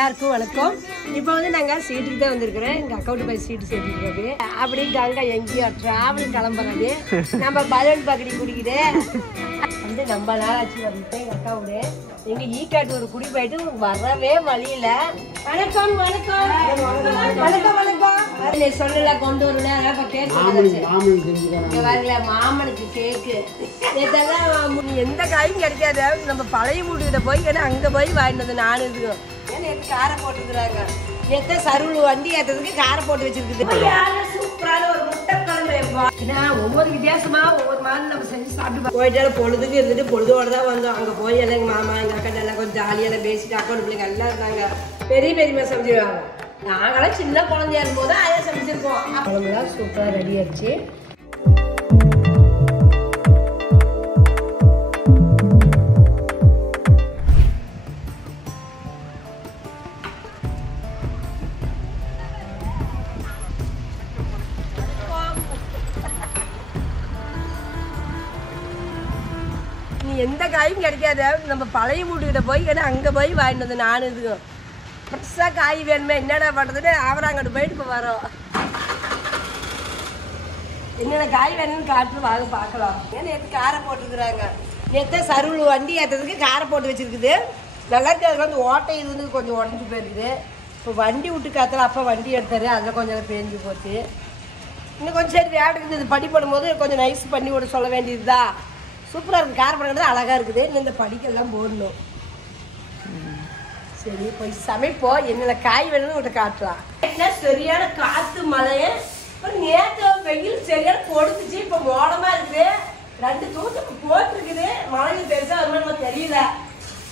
எல்லாருக்கும் வணக்கம். இப்போ வந்து நாங்கள் சீட்டுக்கு தான் வந்திருக்கிறோம். எங்கள் அக்கௌண்ட் போய் சீட்டு சேர்த்துருக்காரு. அப்படின்ட்டு அங்கே எங்கேயோ ட்ராவல் கிளம்புறாரு. நம்ம பலூன் பக்கடி குடிக்குது வந்து ரொம்ப நாள் ஆச்சு வந்துட்டு எங்கள் அக்காவோட எங்கள் ஈக்காட்டு ஒரு குடி போயிட்டு வரவே வழியில. வணக்கம் வணக்கம் வணக்கம் வணக்கம். சொல்லல கொண்டு வரல இப்போ கேக் வரல. மாமனுக்கு கேக்கு இதெல்லாம் எந்த காயும் கிடைக்காது. நம்ம பழைய வீட்டுக்கிட்ட போய் அங்கே போய் வாங்கிட்டு நானும் இருக்கும். ஏன்னா எனக்கு காரை போட்டுக்கிறாங்க. எத்த சருள் வண்டி ஏற்றதுக்கு காரை போட்டு வச்சிருக்குது. சூப்பரான ஒரு முட்டை குழம்பு. ஒவ்வொரு வித்தியாசமா ஒவ்வொரு மாதிரி நம்ம செஞ்சு சாப்பிட்டு போயிட்டாலும் பொழுதுக்கு இருந்துட்டு பொழுதோட தான் வந்தோம். அங்கே போய் எல்லாம் எங்கள் மாமா எங்கள் அக்கா எல்லாம் கொஞ்சம் ஜாலியாக பேசிட்டு அக்கௌண்ட் பிள்ளைங்க எல்லாம் இருந்தாங்க. பெரிய பெரியமா சமைச்சிருவாங்க. நாங்களாம் சின்ன குழந்தையா இருக்கும்போது அதையா சமைச்சிருக்கோம். குழம்புலாம் சூப்பராக ரெடி ஆயிடுச்சு. எந்த காயும் கிடைக்காது. நம்ம பழைய வீட்டுக்கிட்ட போய் அங்கே போய் வாங்கிட்டு வந்து நானும் இருக்கும். ஃப்ரெஷ்ஷாக காய் வேணுமே என்னடா பண்ணுறதுன்னு ஆவராங்கட்டு போயிட்டு இப்போ வரோம். என்னென்ன காய் வேணும்னு காட்டு வாங்க பார்க்கலாம். ஏன்னா எடுத்து காரை போட்டுருக்குறாங்க. நேற்று சருள் வண்டி ஏற்றதுக்கு காரை போட்டு வச்சுருக்குது. நல்லா இருக்குது. அதில் வந்து ஓட்டை இது வந்து கொஞ்சம் உடஞ்சி போயிருக்குது. இப்போ வண்டி விட்டு காத்துல அப்போ வண்டி எடுத்தாரு. அதில் கொஞ்சம் பேஞ்சு போச்சு. இன்னும் கொஞ்சம் சரி வேட்டுக்கு இது படி பண்ணும்போது கொஞ்சம் நைஸ் பண்ணி விட சொல்ல வேண்டியதுதான். சூப்பராக இருக்குது. காரம் பண்ணுறது அழகாக இருக்குது. இன்னும் இந்த படிக்கெல்லாம் போடணும். சரி போய் சமைப்போம். என்னென்ன காய் வேணும்னு உங்கள்கிட்ட காட்டலாம். சரியான காற்று மழையை நேற்று வெயில் சரியான கொடுத்துச்சு. இப்போ மோடமாக இருக்குது. 2 தூத்து போட்டுருக்குது. மழையில் பெருசாக வருமா நம்ம தெரியல.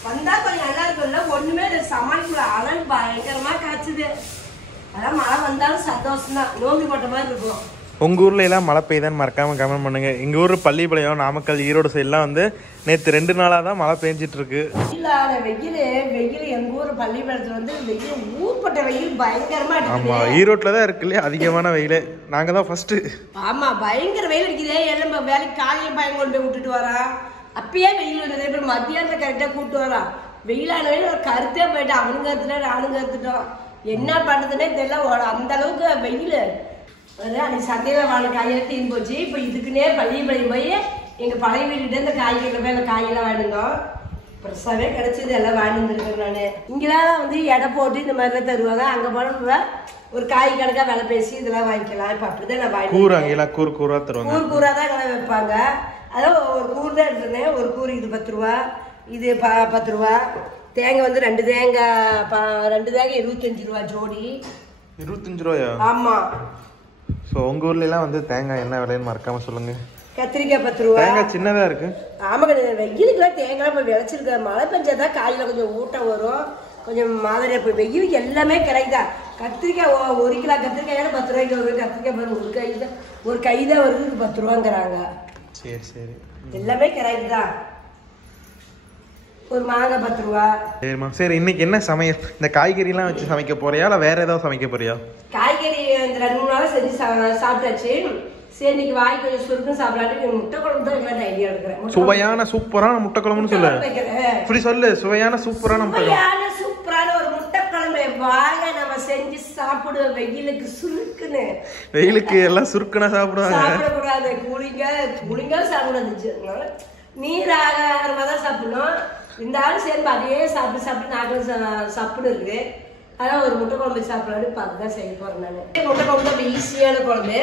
வந்தால் கொஞ்சம் நல்லா இருக்கும்ல. ஒன்றுமே சமாளிக்கல. அனல் பயங்கரமாக காய்ச்சுது. அதான் மழை வந்தாலும் சந்தோஷம் தான். நோம்பி போட்ட மாதிரி இருக்கும். உங்கள் ஊரில் எல்லாம் மழை பெய்யுதான்னு மறக்காமல் கமெண்ட் பண்ணுங்கள். எங்கள் ஊர் பள்ளிப்பாளையம், நாமக்கல், ஈரோடு சைட்லாம் வந்து நேற்று 2 நாளாக தான் மழை பெஞ்சிட்ருக்கு. இல்லை வெயில் எங்கள் ஊர் பள்ளிப்பாளையத்தில் வந்து வெயில் ஊர்பட்ட வெயில் பயங்கரமாக. ஆமாம், ஈரோட்டில் தான் இருக்கு இல்லையா அதிகமான வெயில். நாங்கள் தான் ஃபஸ்ட்டு. ஆமாம், பயங்கர வெயில் அடிக்குது. எல்லாம் வேலைக்கு காலையில் பையன் கொண்டு போய் விட்டுட்டு வரான். அப்பயே வெயில் வந்தது. இப்போ மத்தியானத்தில் கரெக்டாக கூப்பிட்டு வரான். வெயிலான வெயில் ஒரு கருத்தே போயிட்டு அவனுங்க கற்றுட்டா நானுங்க கற்றுட்டோம். என்ன பண்ணுறதுன்னே தெரியல. அந்த அளவுக்கு வெயில். அன்னைக்கு சந்தையில் வாழ காயெல்லாம் தீர்ந்து போச்சு. இப்போ இதுக்குன்னே பள்ளிப்பாளையம் போய் எங்கள் பழைய வீட்டுக்கிட்ட இந்த காய்கறியில் போய் அந்த காயெல்லாம் வாங்கினோம். ஃப்ரெஷ்ஷாகவே கிடச்சிது. எல்லாம் வாங்கி வந்துருக்கேன் நான். இங்கெல்லாம் வந்து எடை போட்டு இந்த மாதிரி தான் தருவாங்க. அங்கே போனால் ஒரு காய் கணக்காக விலை பேசி இதெல்லாம் வாங்கிக்கலாம். இப்போ அப்படி தான் நான் வாங்கி கூறாக தருவாங்க. கூறாக தான் எல்லாம் வைப்பாங்க. அதான் ஒரு கூறு தான் எடுத்துருந்தேன். ஒரு கூறு இது 10 ரூபா, இது 10 ரூபா. தேங்காய் வந்து 2 தேங்காய் 25 ரூபா ஜோடி. 25 ரூபாயா? ஆமாம். ஸோ உங்கள் ஊர்லலாம் வந்து தேங்காய் என்ன விலைன்னு மறக்காமல் சொல்லுங்கள். கத்திரிக்காய் 10 ரூபா. தேங்காய் சின்னதாக இருக்குது. ஆமாம், வெயிலுக்குலாம் தேங்காய் இப்போ விளைச்சிருக்க. மழை பெஞ்சாதான் காயில் கொஞ்சம் ஊட்டம் வரும். கொஞ்சம் மாதிரி இப்போ வெயிலுக்கு எல்லாமே கிடைக்குதா. கத்திரிக்காய் 1 கிலோ கத்திரிக்காய் 10 ரூபாய்க்கு வருது. கத்திரிக்காய் பாருங்க ஒரு கை தான் வருது. 10 ரூபாங்கிறாங்க. சரி சரி, எல்லாமே கிடைக்குதான். ஒரு மாங்காய் 10 ரூபா. சரிம்மா. சரி, இன்னைக்கு என்ன சமையல்? இந்த காய்கறிலாம் வச்சு சமைக்க போறியா இல்லை வேற ஏதாவது சமைக்க போறியா? காய்கறி இந்த 2-3 நாளாக செஞ்சு சாப்பிட்டாச்சு. சரி, இன்னைக்கு வாய் கொஞ்சம் சுருக்கும் சாப்பிடலாட்டு முட்டை குழம்பு தான் எல்லாரும் ஐடியா எடுக்கிறேன். சுவையான சூப்பரான முட்டை குழம்புன்னு சொல்லு. இப்படி சொல்லு, சுவையான சூப்பரான முட்டை குழம்பு. சூப்பரான ஒரு முட்டை குழம்பு வாங்க நம்ம செஞ்சு சாப்பிடுவோம். வெயிலுக்கு சுருக்குன்னு. வெயிலுக்கு எல்லாம் சுருக்குனா சாப்பிடுவாங்க. சாப்பிடக்கூடாது. கூலிங்கா சாப்பிடாது. நீர் ஆகாரமாக தான் சாப்பிடணும். இந்த ஆள் சேர்ந்து அதையே சாப்பிட்டு நாங்களும் சாப்பிட்டு இருக்குது. அதான் ஒரு முட்டை குழம்பு சாப்பிடலான்னு பார்த்து தான் செய்ய போகிறேன் நான். முட்டை குழம்பு ரொம்ப ஈஸியான குழம்பு.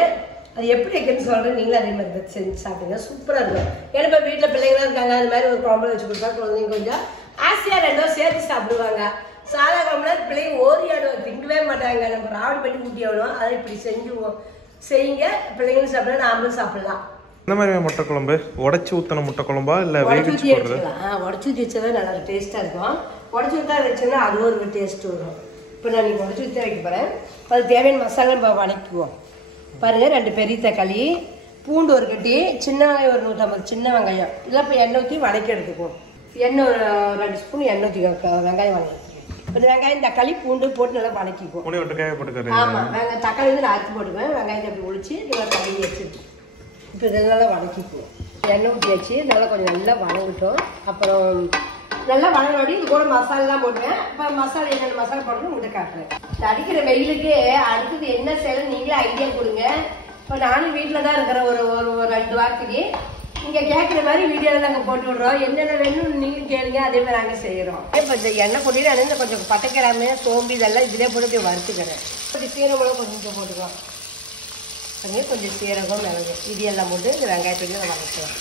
அது எப்படி வைக்கணும்னு சொல்கிறேன். நீங்களும் அதே மாதிரி செஞ்சு சாப்பிடுங்க. சூப்பராக இருக்கும். ஏன்னா இப்போ வீட்டில் பிள்ளைங்களாம் இருக்காங்க. அது மாதிரி ஒரு குழம்புல வச்சு கொடுத்தா குழந்தைங்க கொஞ்சம் ஆசையாக 2 சேர்த்து சாப்பிடுவாங்க. சாதா குழம்புல பிள்ளைங்க ஓரியாடும் திங்கவே மாட்டாங்க. நம்ம ராவடி பண்ணி ஊட்டி ஆகணும். அதை இப்படி செஞ்சுவோம். செய்யுங்க. பிள்ளைங்களும் சாப்பிடலாம், நாமளும் சாப்பிடலாம். இந்த மாதிரி முட்டை குழம்பு உடச்சி ஊற்றின முட்டை குழம்பா இல்லை உடச்சி ஊற்றி வச்சதா நல்லா டேஸ்ட்டாக இருக்கும். உடச்சி ஊற்றா வச்சோன்னா அது ஒரு டேஸ்ட் வரும். இப்போ நான் நீங்கள் உடச்சி ஊற்றி வைக்க போகிறேன். அது தேவையான மசாலா நம்ம வதக்குவோம். பாருங்கள், 2 பெரிய தக்காளி, பூண்டு 1 கட்டி, சின்ன வெங்காயம் ஒரு 150 சின்ன வெங்காயம். இதெல்லாம் இப்போ எண்ணெய் ஊற்றி வதக்கி எடுத்துக்குவோம். எண்ணெய் ஒரு 2 ஸ்பூன் எண்ணெய் ஊற்றி வெங்காயம் வதக்கி இப்போ வெங்காயம் தக்காளி பூண்டு போட்டு நல்லா வதக்கிக்குவோம். ஆமாம், தக்காளி வந்து நான் அரைச்சி போட்டுக்குவேன். வெங்காயத்தை அப்படி ஒழிச்சு நல்லா கழுவி வச்சுட்டு இப்போ இதெல்லாம் வதக்கிக்குவோம். எண்ணெய் ஊற்றி வச்சு நல்லா கொஞ்சம் நல்லா வதங்கிட்டோம். அப்புறம் நல்லா வளர்ந்தோடி இது கூட மசாலா போட்டேன். இப்போ மசாலா என்னென்ன மசாலா போடணும் உங்கள்கிட்ட காட்டுறேன். அடிக்கிற வெயிலுக்கு அடுத்தது என்ன செய்யணும் நீங்களே ஐடியா கொடுங்க. இப்போ நானும் வீட்டில் தான் இருக்கிறேன் ஒரு ஒரு 2 வாரத்துக்கு. நீங்கள் கேட்குற மாதிரி வீடியோவில் நாங்கள் போட்டு விடுறோம். என்னென்ன வேணும்னு நீங்கள் கேளுங்க, அதே மாதிரி நாங்கள் செய்கிறோம். இப்போ இந்த எண்ணெய் பொடியில் இந்த கொஞ்சம் பட்டைக்கிராம சோம்பு இதெல்லாம் இதிலே போட்டு வறுத்துக்கிறேன். கொஞ்சம் சீரகம் கொஞ்சம் போட்டுக்கலாம். கொஞ்சம் சீரகம் மிளகு இது எல்லாம் போட்டு இந்த வெங்காயத்துக்கு நம்ம வதக்குவோம்.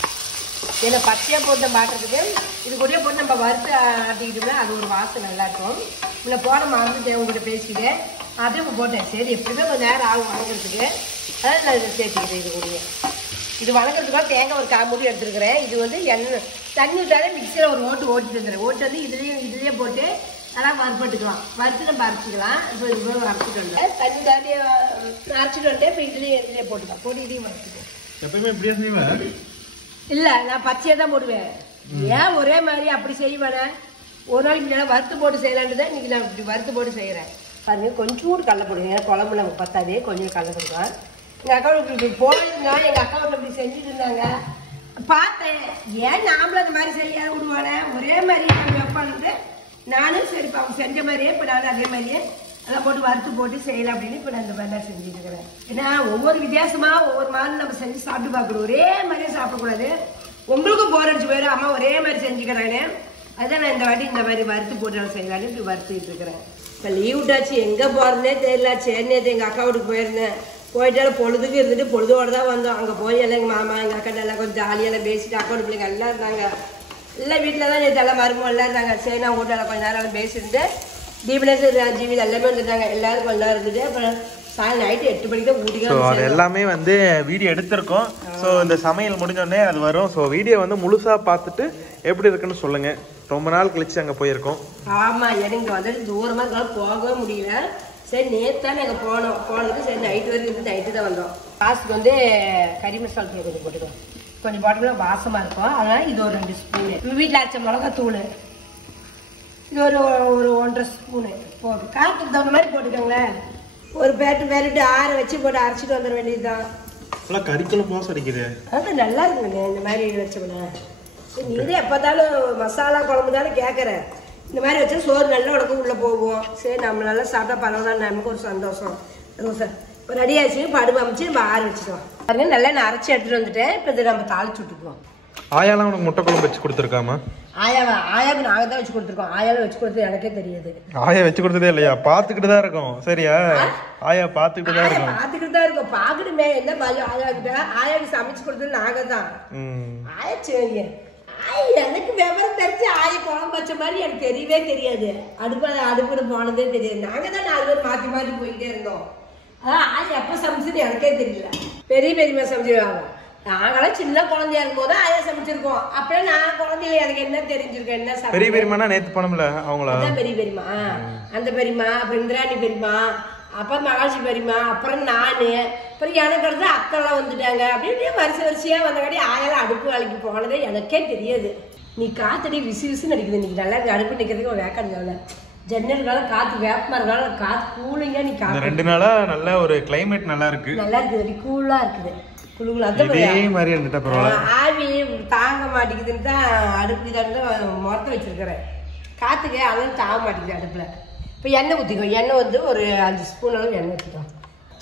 ஏன்னா பச்சையாக போட்டு மாட்டுறதுக்கு இது கூட போட்டு நம்ம வறுத்து ஆட்டிக்கிட்டோம்னா அது ஒரு வாசனை நல்லாயிருக்கும். இல்லை போட மறந்துட்டேன் உங்கள்கிட்ட பேசிட்டு அதே போட்டேன். சரி எப்படியுமே கொஞ்சம் நேரம் ஆகும் வணங்குறதுக்கு. அதாவது நான் இதை சேர்த்துக்கிட்டேன். இது கூட இது வணங்குறதுக்காக தேங்காய் ஒரு 1/4 மூடி எடுத்துருக்கிறேன். இது வந்து எண்ணெய் தண்ணி விட்டாலே மிக்சியில் ஒரு ஓட்டிட்டு வந்துடுறேன். ஓட்டு வந்து இதுலேயே போட்டு நல்லா வறுப்பட்டுக்கலாம். வறுத்து நம்ம அரைச்சிக்கலாம். இப்போ இது போய் அரைச்சிட்டு வந்தேன். தண்ணி தாண்டி அரைச்சிட்டு வந்துட்டேன். இப்போ இதுலேயே போட்டுக்கலாம். போட்டு இதையும் வறுத்துக்கலாம். எப்பயுமே இப்படியே செய்வேன் இல்லை நான் பச்சையாக தான் போடுவேன். ஏன் ஒரே மாதிரி அப்படி செய்வேனே ஒரு நாளைக்கு நல்லா வறுத்து போட்டு செய்யலான்னு தான் இன்றைக்கி நான் இப்படி வறுத்து போட்டு செய்கிறேன். பாருங்க கொஞ்சோண்டு கடலை போடுங்க. ஏன்னா குழம்பு நமக்கு பத்தாதே கொஞ்சம் கடலை போடுவேன். எங்கள் அக்காவுக்கு இப்படி போயிருந்தா எங்கள் அக்காவுக்கு இப்படி செஞ்சுட்டு இருந்தாங்க பார்த்தேன். ஏன் நாமளும் அந்த மாதிரி செய்ய விடுவானே ஒரே மாதிரி நம்ம வைப்பான்ட்டு நானும் சரி இப்போ அவங்க செஞ்ச மாதிரியே இப்போ நானும் அதே மாதிரியே அதை போட்டு வறுத்து போட்டு செய்யலாம் அப்படின்னு இப்போ நான் இந்த மாதிரி தான் செஞ்சுட்டு இருக்கிறேன். ஏன்னா ஒவ்வொரு வித்தியாசமாக ஒவ்வொரு மாதிரி நம்ம செஞ்சு சாப்பிட்டு பார்க்கணும். ஒரே மாதிரியே சாப்பிடக்கூடாது. உங்களுக்கும் போர் அடிச்சு போயிடும். அம்மா ஒரே மாதிரி செஞ்சுக்கிறானே அதுதான் நான் இந்த வாட்டி இந்த மாதிரி வறுத்து போட்டு நான் செய்யலான்னு இப்படி வறுத்துக்கிட்டு இருக்கிறேன். இப்போ லீவ் விட்டாச்சு எங்கே போகிறதுனே தெரியல. சரி நேற்று எங்கள் அக்கா வீட்டுக்கு போயிருந்தேன். போயிட்டாலும் பொழுதுக்கு இருந்துட்டு பொழுதோடு தான் வந்தோம். அங்கே போய் எல்லாம் எங்கள் மாமா எங்கள் அக்கா எல்லாம் கொஞ்சம் ஜாலியெல்லாம் பேசிட்டு அக்கா வீட்டு பிள்ளைங்க எல்லாம் இருந்தாங்க. எல்லாம் வீட்டில் தான் நேற்று எல்லாம் மருமகம் எல்லாம் இருந்தாங்க. சரி நான் வீட்டில் கொஞ்சம் நேரம் பேசிட்டு தீபனேஸ்வர் ஜீவி எல்லாமே வந்துட்டாங்க. எல்லாரும் கொஞ்ச நேரம் இருந்துட்டு அப்புறம் சாயங்காலம் நைட்டு 8 மணிக்கு தான் ஊட்டிக்கு. அது எல்லாமே வந்து வீடியோ எடுத்திருக்கோம். ஸோ இந்த சமையல் முடிஞ்சோடனே அது வரும். ஸோ வீடியோ வந்து முழுசாக பார்த்துட்டு எப்படி இருக்குன்னு சொல்லுங்க. ரொம்ப நாள் கழிச்சு அங்கே போயிருக்கோம். ஆமாம் எனக்கு வந்துட்டு தூரமாக இருந்தாலும் போகவே முடியல. சரி நேற்று தான் நாங்கள் போனதுக்கு சரி நைட்டு வரைக்கும் இருந்து நைட்டு தான் வந்தோம். காசுக்கு வந்து கறி மசாலா தூள் கொஞ்சம் போட்டுக்கோம். கொஞ்சம் போட்டோம்னா வாசமாக இருக்கும். அதனால் இது ஒரு 2 ஸ்பூனு. வீட்டில் அரைச்ச மிளகாத்தூள் இது ஒரு 1.5 ஸ்பூனு போட்டு காற்றுக்கு தகுந்த மாதிரி போட்டுக்கோங்களேன். ஒரு பேரட்டு ஆற வச்சு போட்டு அரைச்சிட்டு வந்துட வேண்டியதுதான். கறிக்குள்ள போஸ் அடிக்குது. அது நல்லா இருக்குங்க இந்த மாதிரி வச்சோம்னா. நீதே எப்போதாலும் மசாலா குழம்பு தானே கேட்குறேன். இந்த மாதிரி வச்சா சோறு நல்லா உடம்பு உள்ளே போகும். சரி நம்ம நல்லா சாப்பிட்டா பரவாயில்ல நமக்கு ஒரு சந்தோஷம். இப்போ ரெடி ஆச்சு படுப்பு அமைச்சு நம்ம ஆற வச்சுக்கலாம். பாருங்க நல்லா நான் அரைச்சி எடுத்துகிட்டு வந்துட்டேன். இப்போ இதை நம்ம தாளிச்சு விட்டுக்குவோம். ஆயாலாம் உனக்கு முட்டை குழம்பு வச்சு கொடுத்துருக்காமா? ஆயாவுக்கு நாங்கள் தான் வச்சு கொடுத்துருக்கோம். ஆயாலும் வச்சு கொடுத்தது எனக்கே தெரியாது. ஆயா வச்சு கொடுத்ததே இல்லையா? பார்த்துக்கிட்டு தான் இருக்கோம். சரியா? ஆயா பார்த்துக்கிட்டு தான் இருக்கோம். பார்த்துக்கிட்டு தான் இருக்கோம். பார்க்கணுமே என்ன பயம் ஆயாக்கிட்ட. ஆயாவுக்கு சமைச்சு கொடுத்தது நாங்கள் தான். ஆயா சரி எனக்கு விவரம் தெரிஞ்சு ஆயா குழம்பு வச்ச மாதிரி எனக்கு தெரியவே தெரியாது. அடுப்புன்னு போனதே தெரியாது. நாங்கள் தான் 4 பேர் மாற்றி மாற்றி போயிட்டே இருந்தோம். அதான் ஆயா எப்போ சமைச்சுன்னு எனக்கே தெரியல. பெரியம்மா சமைச்சிருவாங்க. நாங்களாம் சின்ன குழந்தையா இருக்கும் போது ஆயா சமைச்சிருக்கோம். அப்பெல்லாம் நான் குழந்தையில எனக்கு என்ன தெரிஞ்சிருக்கேன் என்ன பெரிய பெரியம்மா நேத்து போனோம்ல அவங்களா? பெரியம்மா அந்த பெரியம்மா அப்புறம் இந்திராணி பெரியம்மா அப்புறம் மகாலட்சுமி பெரியம்மா அப்புறம் நானு அப்புறம் எனக்கு அடுத்து அக்கெல்லாம் வந்துட்டாங்க. அப்படி வரிசையா வந்தங்காட்டி ஆயாலாம் அடுப்பு வேலைக்கு போனதே எனக்கே தெரியாது. நீ காத்தடி விசு விசுன்னு அடிக்குது. இன்னைக்கு நல்லா அடுப்பு நிற்கிறதுக்கு வேக்காடுங்க. ஜன்னல் காத்து வேப்பமா இருக்காலும் காத்து கூலிங்கா நீ காத்து 2 நாளா நல்ல ஒரு கிளைமேட் நல்லா இருக்கு. நல்லா இருக்குது. கூலா இருக்குது. ஆவி தாங்க மாட்டேங்குதுன்னு தான் அடுப்பு இதாக மொத்த வச்சிருக்கிறேன். காத்துக்கு அதுவும் தாங்க மாட்டேங்குது அடுப்புல. இப்போ எண்ணெய் ஊற்றிக்கோ. எண்ணெய் வந்து ஒரு 5 ஸ்பூன் அளவு எண்ணெய் ஊற்றிக்கோம்.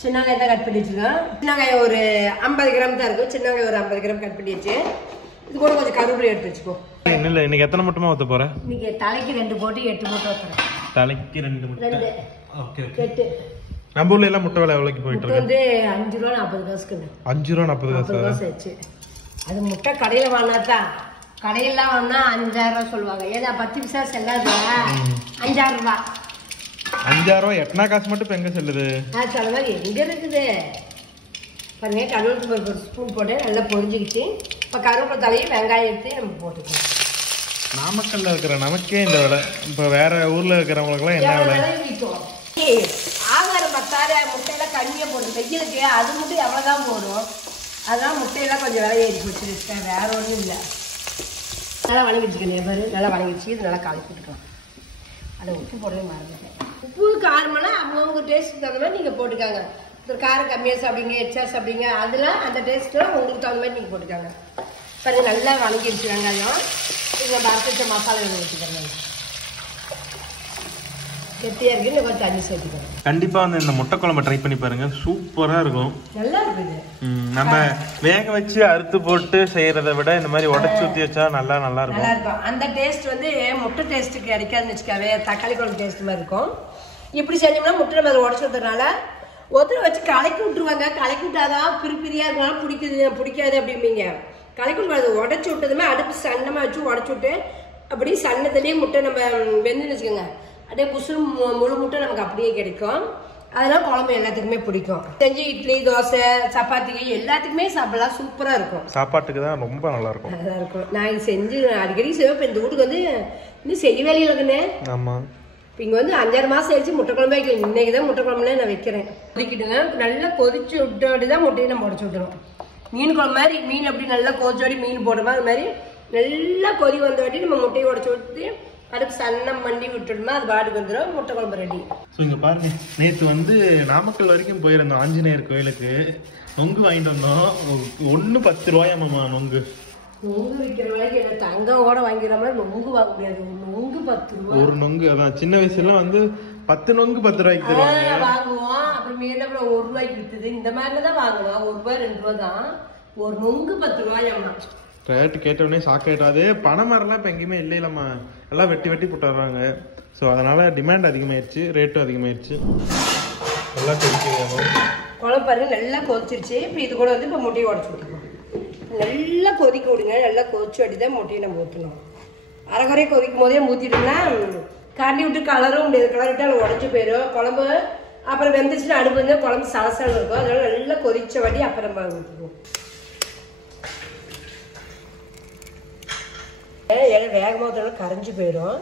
சின்ன வெங்காயம் தான் கட் பண்ணி வச்சுக்கோம். சின்ன வெங்காயம் ஒரு 50 கிராம் தான் இருக்கும். சின்ன வெங்காயம் ஒரு 50 கிராம் கட் பண்ணி வச்சு இது கூட கொஞ்சம் கருவேப்பிலை எடுத்து வச்சுக்கோ. இல்லை இன்னைக்கு எத்தனை மட்டுமா ஊற்ற போகிறேன்? இன்னைக்கு தலைக்கு 2 போட்டு 8 போட்டு வைக்கிறேன். தலைக்கு 2 முட்டை. ஓகே 8. நம்ம ஊர்ல எல்லாம் முட்டை விலை எவ்வளோக்கு போயிட்டு இருக்கு? வந்து 5 ரூபா 40 காசுக்குங்க. 5 ரூபா 40 காசு ஆச்சு. அது முட்டை கடையில் வாங்கினாதான். கடையெல்லாம் வாங்கினா 5000 ரூபா சொல்லுவாங்க. ஏன்னா 10 பைசா செல்லாது. 5000 ரூபா. 5000 ரூபா எட்டனா காசு மட்டும் இப்போ எங்க செல்லுது? சொல்ல மாதிரி எங்க இருக்குது பாருங்க. கருவேப்பிலை ஒரு ஸ்பூன் போட்டு நல்லா பொரிஞ்சுக்கிச்சு. இப்போ கருவேப்பிலை தலையை வெங்காயம் எடுத்து நம்ம போட்டுக்கணும். நாமக்கல்ல இருக்கிற நமக்கே இந்த விலை. இப்போ வேற ஊர்ல இருக்கிறவங்களுக்குலாம் என்ன விலை விற்கும்? ஆகாரம் பத்தார முட்டையெல்லாம் கம்மியாக போடும் வெயிலுக்கு. அது மட்டும் எவ்வளோதான் போடும். அதெல்லாம் முட்டையெல்லாம் கொஞ்சம் விலை ஏறி வச்சுருக்கேன். வேற ஒன்றும் இல்லை. நல்லா வணங்கிச்சுக்கணும். பாரு நல்லா வணங்கிச்சு. இது நல்லா காலி போட்டுக்கலாம். அதை உப்பு போடவே மறந்துட்டேன். உப்பு காரமெல்லாம் அவங்கவுங்க டேஸ்ட்டுக்கு தகுந்த மாதிரி நீங்கள் போட்டுக்காங்க. காரம் கம்மியாக சாப்பிடுங்க எச்சா சாப்பிடுங்க அதெல்லாம் அந்த டேஸ்ட்டு உங்களுக்கு தகுந்த மாதிரி நீங்கள் போட்டுக்காங்க. பாருங்க நல்லா வணங்கிடுச்சு வெங்காயம். இங்கே அரைச்சி வச்ச மசாலா ஊற்றிக்கிறேன். கெட்டியாக இருக்கு, இன்னும் கொஞ்சம் தண்ணி சேர்த்துக்கிறேன். கண்டிப்பா வந்து இந்த முட்டை குழம்பு ட்ரை பண்ணி பாருங்க, சூப்பரா இருக்கும். நல்லா இருக்குது. நம்ம வேக வச்சு அறுத்து போட்டு செய்யறதை விட இந்த மாதிரி உடச்சு ஊற்றி வச்சா நல்லா இருக்கும். நல்லா இருக்கும். அந்த டேஸ்ட் வந்து முட்டை டேஸ்ட்டுக்கு கிடைக்காதுன்னு வச்சுக்காவே, தக்காளி குழம்பு டேஸ்ட் மாதிரி இருக்கும். இப்படி செஞ்சோம்னா முட்டை நம்ம உடச்சு ஊற்றுறதுனால ஒருத்தரை வச்சு கலக்கி விட்டுருவாங்க. கலக்கி விட்டாதான் பிரிப்பிரியா இருக்கனால பிடிக்காது அப்படிம்பீங்க. கலக்கி விட்டுருவாங்க. உடச்சி விட்டதுமே அடுப்பு சன்னமாக வச்சு உடச்சி விட்டு அப்படி சன்னத்துலேயே முட்டை நம்ம வெந்துன்னு வச்சுக்கோங்க, அப்படியே புசு முழு முட்டை நமக்கு அப்படியே கிடைக்கும். அதனால குழம்பு எல்லாத்துக்குமே பிடிக்கும். செஞ்சு இட்லி, தோசை, சப்பாத்திக்கு எல்லாத்துக்குமே சாப்பிடலாம். சூப்பராக இருக்கும். சாப்பாட்டுக்கு தான் ரொம்ப நல்லா இருக்கும். நல்லா இருக்கும். நான் இது செஞ்சு அடிக்கடி செய்வேன். இப்போ இந்த வீட்டுக்கு வந்து இன்னும் செய்ய வேலையில் இருக்குன்னு. ஆமாம். இப்போ இங்கே வந்து 5-6 மாதம் ஆயிடுச்சு முட்டை குழம்பு வைக்கல. இன்னைக்கு தான் முட்டை குழம்புல நான் வைக்கிறேன். கொதிக்கிட்டுங்க, நல்லா கொதிச்சு விட்டு தான் முட்டையை நம்ம உடச்சு விட்டுரும். மீன் குழம்பு மாதிரி மீன் அப்படி நல்லா கொதிச்சோடி மீன் போடுறோமா அது மாதிரி நல்லா கொதி வந்த வாட்டி நம்ம முட்டையை உடச்சு விட்டு அடுப்பு சன்னம் பண்ணி விட்டுட்டோம்னா அது பாட்டுக்கு வந்துடும். முட்டை குழம்பு ரெடி. ஸோ இங்கே பாருங்க, நேற்று வந்து நாமக்கல் வரைக்கும் போயிருந்தோம் ஆஞ்சநேயர் கோயிலுக்கு. நொங்கு வாங்கிட்டு வந்தோம். 1 10 ரூபாயாம்மா நொங்கு. நொங்கு விற்கிற விலைக்கு என்ன தங்கம் கூட வாங்கிற மாதிரி நொங்கு வாங்க முடியாது. நொங்கு 10 ரூபா. ஒரு நொங்கு அதான் சின்ன வயசுல வந்து 10 நொங்கு 10 ரூபாய்க்கு தருவாங்க. வாங்குவோம். அப்புறம் என்ன 1 ரூபாய்க்கு வித்துது. இந்த மாதிரி தான் வாங்குவோம். 1 ரூபாய் 2 ரூபா தான். ஒரு நொங்கு 10 ரூபாயாம்மா. ரேட்டு கேட்டவுடனே ஷாக் ஆயிட்டாது. பனை மரம்லாம் இப்போ எங்கேயுமே இல்லை இல்லம்மா, எல்லாம் வெட்டி போட்டுறாங்க. ஸோ அதனால டிமாண்ட் அதிகமாயிருச்சு, ரேட்டும் அதிகமாயிருச்சு. நல்லா கொதிக்கணும். குழம்பு பாருங்க நல்லா கொதிச்சிருச்சு. இப்போ இது கூட வந்து இப்போ முட்டையை உடச்சு விட்டுக்கணும். நல்லா கொதிக்க விடுங்க. நல்லா கொதிச்சு வட்டி தான் முட்டையை நம்ம ஊற்றணும். அரைக்குறைய கொதிக்கும் போதே ஊற்றிட்டோம்னா கரண்டி விட்டு கலரும் முடியாது. கலர் விட்டு உடஞ்சி போயிடும் குழம்பு. அப்புறம் வெந்துச்சுன்னா அடுப்பு வந்து குழம்பு சலசலம் இருக்கும். அதனால நல்லா கொதிச்ச வாட்டி அப்புறம் ஊற்றிக்குவோம். வேகமாக ஊற்றணும், கரைஞ்சி போயிடும்.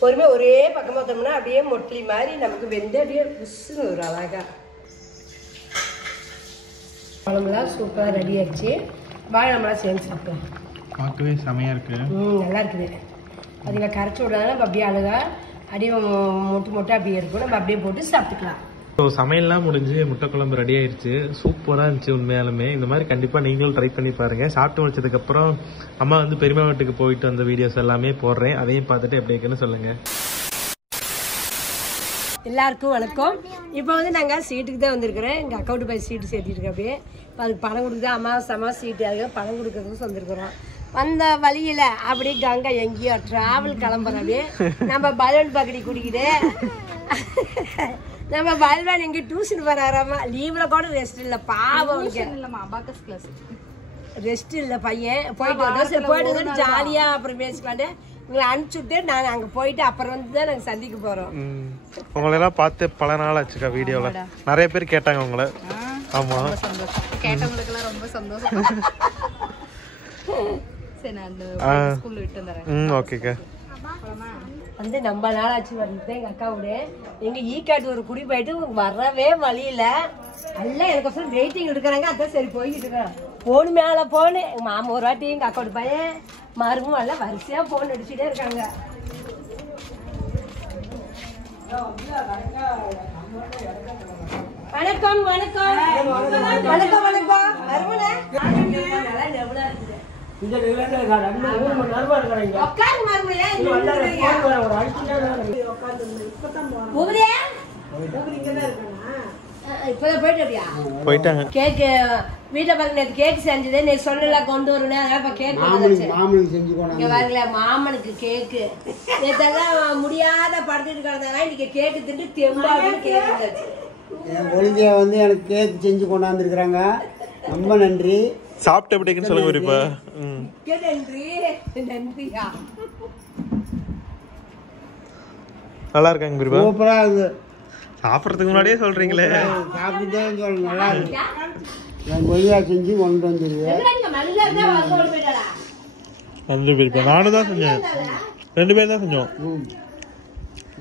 பொறுமையாக ஒரே பக்கமாக ஊற்றோம்னா அப்படியே மொட்லி மாதிரி நமக்கு வெந்து அப்படியே புஷ்ஷுன்னு ஒரு அழகா குழம்புலாம் சூப்பராக ரெடி ஆயிடுச்சு. வாழை நம்மளாம் செஞ்சு சாப்பிடலாம். பார்க்கவே செமையாக இருக்கு. நல்லா இருக்குது. அதில் கரைச்சி விடாத நம்ம அப்படியே அழகா அப்படியே மொட்டை அப்படியே இருக்கும். நம்ம அப்படியே போட்டு சாப்பிட்டுக்கலாம். ஸோ சமையல்லாம் முடிஞ்சு முட்டை குழம்பு ரெடி ஆயிடுச்சு. சூப்பராக இருந்துச்சு உண்மையாலுமே. இந்த மாதிரி கண்டிப்பாக நீங்களும் ட்ரை பண்ணி பாருங்கள். சாப்பிட்டு முடிச்சதுக்கப்புறம் அம்மா வந்து பெரியம்மா வீட்டுக்கு போயிட்டு வந்த வீடியோஸ் எல்லாமே போடுறேன். அதையும் பார்த்துட்டு எப்படி இருக்குன்னு சொல்லுங்கள். எல்லாருக்கும் வணக்கம். இப்போ வந்து நாங்கள் சீட்டுக்கு தான் வந்திருக்கிறோம். எங்கள் அக்கௌண்ட் போய் சீட்டு சேர்த்திருக்கோம். அப்படியே இப்போ அதுக்கு பணம் கொடுக்குது. அம்மா சீட்டு அதுக்காக பணம் கொடுக்கறதுக்கு வந்திருக்கிறோம். வந்த வழியில் அப்படியே கங்கா எங்கேயோ ட்ராவல் கிளம்புறாரு. நம்ம பலூன் பக்கடி குடிக்குது. நம்ம பல்வான் எங்கே டியூஷன் போறாராமா. லீவில் கூட ரெஸ்ட் இல்லை. பாவம் ரெஸ்ட் இல்லை பையன். போயிட்டு ஜாலியாக அப்புறம் பேசிக்கலாண்டு உங்களை அனுப்பிச்சுட்டு நான் அங்கே போயிட்டு அப்புறம் வந்து தான் நாங்கள் சந்திக்க போகிறோம். உங்களெல்லாம் பார்த்து பல நாள் ஆச்சுக்கா. வீடியோவில் நிறைய பேர் கேட்டாங்க உங்களை. ஆமாம், கேட்டவங்களுக்கெல்லாம் ரொம்ப சந்தோஷம். சரி நான் ஸ்கூல்ல விட்டு வந்துறேன். ஓகேக்கா. வந்து நம்ம நாளாச்சு வந்து எங்கள் அக்காவோட எங்கள் ஈக்காட்டு ஒரு குடி போயிட்டு வரவே வழியில் எல்லாம் எனக்கு வெயிட்டிங் எடுக்கிறாங்க. அதான் சரி போய்கிட்டு இருக்கிறேன். ஃபோன் மேலே போனு எங்கள் மாமா ஒரு வாட்டி எங்கள் அக்காவோட பையன் மருமும் எல்லாம் வரிசையாக ஃபோன் அடிச்சுட்டே இருக்காங்க. வணக்கம் வணக்கம் வணக்கம் வணக்கம் மருமனே. போயிட்டாங்க. கேக்கு வீட்டுல பாருங்க, கேக் செஞ்சது நீ சொல்லல கொண்டு வரணும். கேக் மாமனுக்கு கேக்கு நேத்தெல்லாம் முடியாத படுத்துட்டு கிடந்தாங்க. இன்னைக்கு கேக்கு திட்டு தெம்பாடு கேக்கு என் குழந்தைய வந்து எனக்கு கேக் செஞ்சு கொண்டாந்துருக்குறாங்க. ரொம்ப நன்றி. சாப்பிட்டு எப்படின்னு சொல்லுங்க பெரியப்பா. நன்றி நன்றியா. நல்லா இருக்காங்க பெரியப்பா. சூப்பரா இருக்கு. சாப்பிட்றதுக்கு முன்னாடியே சொல்றீங்களே. சாப்பிட்டுட்டே சொல்ல நல்லா இருக்கு. என் கொய்யா செஞ்சு கொண்டு வந்துருக்கு. வந்து பெரியப்பா நானும் தான் செஞ்சேன். 2 பேரும் தான் செஞ்சோம்.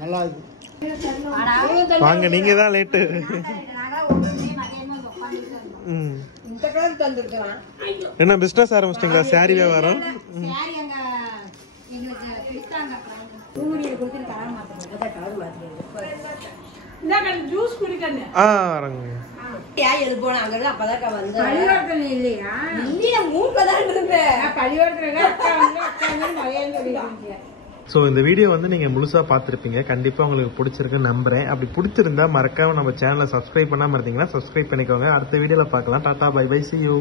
நல்லா இருக்கு. வாங்க, நீங்க தான் லேட்டு. என்ன பிசினஸ் ஆரம்பிச்சிட்டீங்களா? சாரி வியாபாரம். ஜூஸ் குடிக்கணும். வரங்க. எழுப்போம் அங்க அப்பதான் வந்தேன் இல்லையா மூக்கதான் இருந்தேன் ஸோ இந்த வீடியோ வந்து நீங்கள் முழுசாக பார்த்துருப்பீங்க. கண்டிப்பாக உங்களுக்கு பிடிச்சிருக்குன்னு நம்புறேன். அப்படி பிடிச்சிருந்தா மறக்காம நம்ம சேனலை சப்ஸ்கிரைப் பண்ணாமல் இருந்தீங்கன்னா சப்ஸ்கிரைப் பண்ணிக்கோங்க. அடுத்த வீடியோவில் பார்க்கலாம். டாடா பை பை, see you.